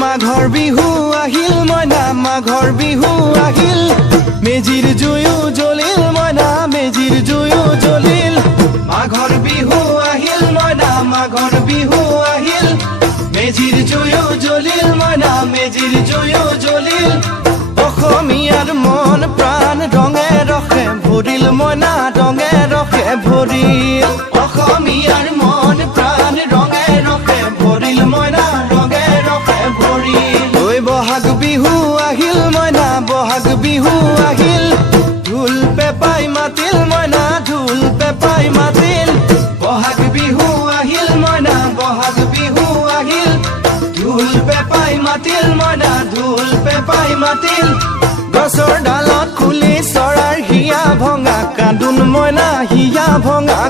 মাঘৰ বিহু আহিল মইনা মাঘৰ বিহু আহিল মেজিৰ জুয়ো জ্বলিল মইনা মেজিৰ জুয়ো জ্বলিল মাঘৰ বিহু আহিল মইনা মাঘৰ বিহু আহিল মেজিৰ জুয়ো জ্বলিল মইনা মেজিৰ জুয়ো জ্বলিল অসমীয়াৰ মন প্ৰাণ ৰঙে ৰখে ভৰিল মইনা ৰঙে ৰখে ভৰিল অসমীয়াৰ মন প্ৰাণ ৰঙে ৰখে ভৰিল মইনা ৰঙে ৰখে ভৰিল ঐ বহাগ বিহু আহিল মইনা বহাগ বিহু আহিল ঢোল পেপাই মাতিল মইনা ঢোল পেপাই মাতিল বহাগ বিহু আহিল মইনা বহাগ বিহু আহিল ঢোল পেপাই মাতিল মইনা ঢোল পেপাই মাতিল গছৰ ডালত খুলি চৰাৰ হিয়া ভঙা কান্দোন মইনা হিয়া ভঙা